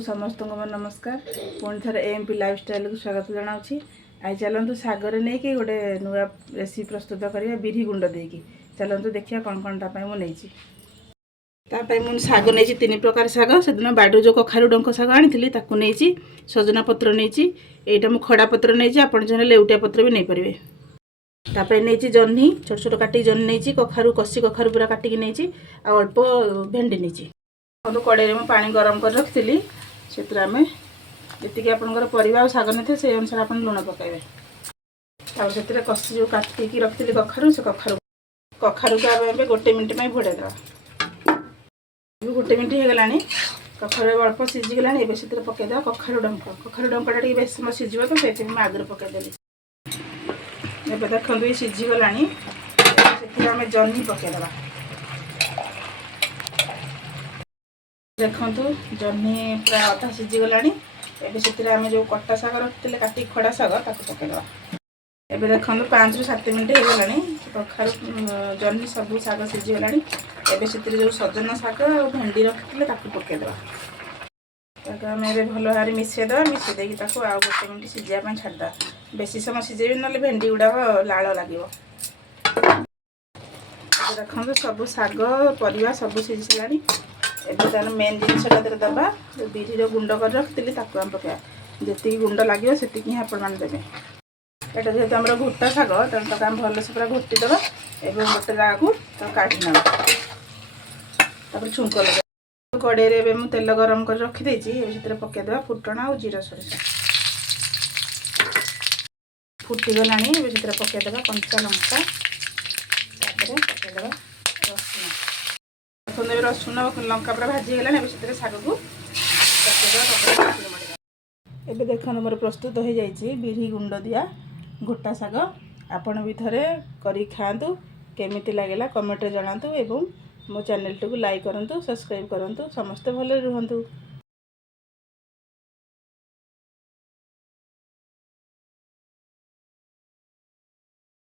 आपको समस्त को नमस्कार। पुणी थे एमपी लाइफस्टाइल को स्वागत जनाऊँगी। आई चलतु सागर नहीं कि गोटे नुआ रेसिपी प्रस्तुत करिया बिरी गुंड देकी। चलतु देखिए कौन कौन तापाई मु नहीं मुझे शाग नहीं 3 प्रकार शाग से दिन बाड़ू जो कखारू डंक शाग आनी नहीं सजना पत्र नहीं यहाँ मुझे खड़ा पत्र नहीं आप लेउटिया पत्र भी नहीं पारे। तापर नहीं जह्नी छोट छोट काटिक जह्नी नहीं कखारू कषि कखारू पूरा काटिक नहीं अल्प भेंडी नहीं। तो कड़े में पानी गरम कर रखी से आम जी आपंकर परिवा शाग नहीं से अनुसार आप लुण पकाइबे। तापर से कषि जो काटिक रखी कखारू से कखारू को आम गोटे मिनिट में घोड़े देवा। गोटे मिनिट हो गला कखारू अल्प सीझीगला से पकईदे कखारू डंका बेस समय सीझ तो से आगे पकईदेली। एवं देखो ये सीझीगला से आम जह्नी पकईदे। देखु जह्नी पूरा अधा सीझीगला से आम जो कटा शाग रखते काटिक खड़ा शाग पकईदे। एवं देखो 5 ରୁ 7 मिनिट हो गला कखारू जह्नी सब शाग सीझीगला एवं से जो सजना शाग और भेंडी रखते पकईदे। आम भल भाव मिसेद मिसई आउ गोटे मिनिट सीझापी छाड़ा बेसी समय सीझे ना भेंडी गुड़ाक लाल लगे। देखो सब शाग परिवा सब सीझीगला एवं तार मेन जिनसा दबा बिरी गुंड कर रखी आम पकड़ा जी गुंड लगे से आपने यहाँ जेहतु आम घोटा शाग तेनाली आम भलसे पूरा घोटीदेवा और गोटे जगह को काढ़ी ना छुंक लगे। कड़े मुझे तेल गरम कर रखीदे से पकईदे फुटण आ जीरा सोरिष फुटीगला से पकईदे कंचा लंका पकईदे रसुण रसुण लंका पूरा भाजीगला से शाग को पकईदे। देखो मोर प्रस्तुत हो जाइए बिरी गुंड दिया घोटा शाग। आपण भी थे कर खातु केमिति लागला कमेंट जनातु एवं मो चैनल को लाइक करूँ सब्सक्राइब करूँ। समस्ते भले रुहतु।